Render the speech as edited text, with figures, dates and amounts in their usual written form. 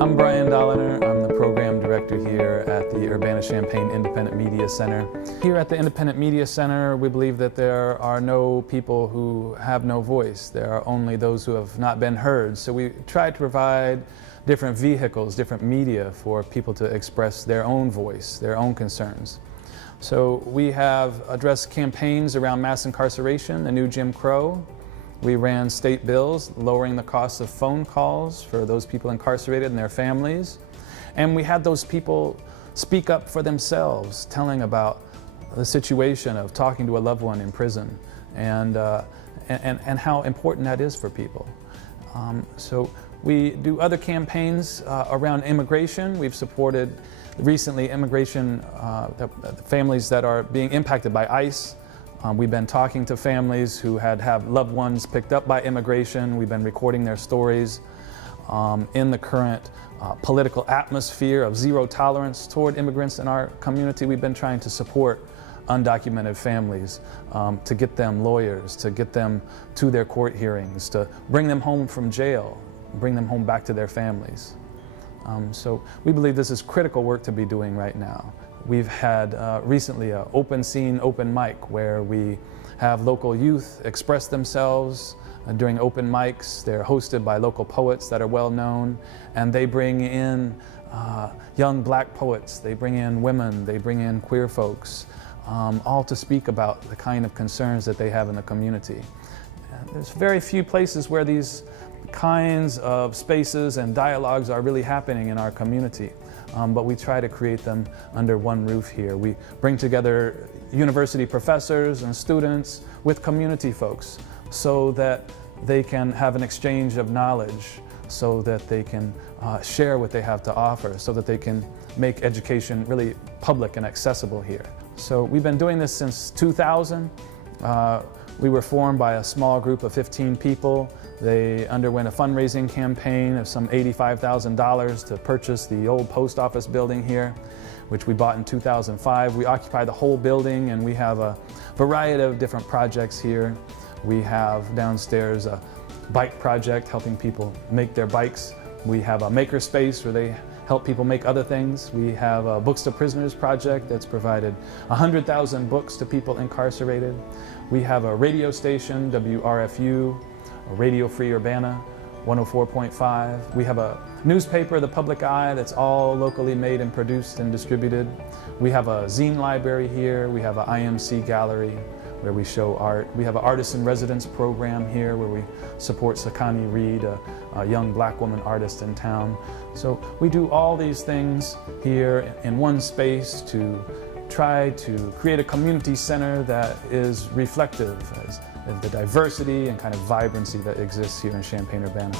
I'm Brian Dolliner. I'm the program director here at the Urbana Champaign Independent Media Center. Here at the Independent Media Center, we believe that there are no people who have no voice. There are only those who have not been heard. So we try to provide different vehicles, different media for people to express their own voice, their own concerns. So we have addressed campaigns around mass incarceration, the new Jim Crow. We ran state bills lowering the cost of phone calls for those people incarcerated and their families. And we had those people speak up for themselves, telling about the situation of talking to a loved one in prison and how important that is for people. So we do other campaigns around immigration. We've supported recently immigration, families that are being impacted by ICE. We've been talking to families who have loved ones picked up by immigration. We've been recording their stories. In the current political atmosphere of zero tolerance toward immigrants in our community, we've been trying to support undocumented families, to get them lawyers, to get them to their court hearings, to bring them home from jail, bring them home back to their families. So we believe this is critical work to be doing right now. We've had recently an open scene, open mic, where we have local youth express themselves during open mics. They're hosted by local poets that are well known, and they bring in young black poets, they bring in women, they bring in queer folks, all to speak about the kind of concerns that they have in the community. And there's very few places where these kinds of spaces and dialogues are really happening in our community. But we try to create them under one roof here. We bring together university professors and students with community folks so that they can have an exchange of knowledge, so that they can share what they have to offer, so that they can make education really public and accessible here. So we've been doing this since 2000. We were formed by a small group of 15 people. They underwent a fundraising campaign of some $85,000 to purchase the old post office building here, which we bought in 2005. We occupy the whole building, and we have a variety of different projects here. We have downstairs a bike project helping people make their bikes. We have a maker space where they help people make other things. We have a Books to Prisoners project that's provided 100,000 books to people incarcerated. We have a radio station, WRFU, Radio Free Urbana, 104.5. We have a newspaper, The Public Eye, that's all locally made and produced and distributed. We have a zine library here. We have an IMC gallery where we show art. We have an artist in residence program here where we support Sakani Reed, a young black woman artist in town. So we do all these things here in one space to try to create a community center that is reflective of the diversity and kind of vibrancy that exists here in Champaign-Urbana.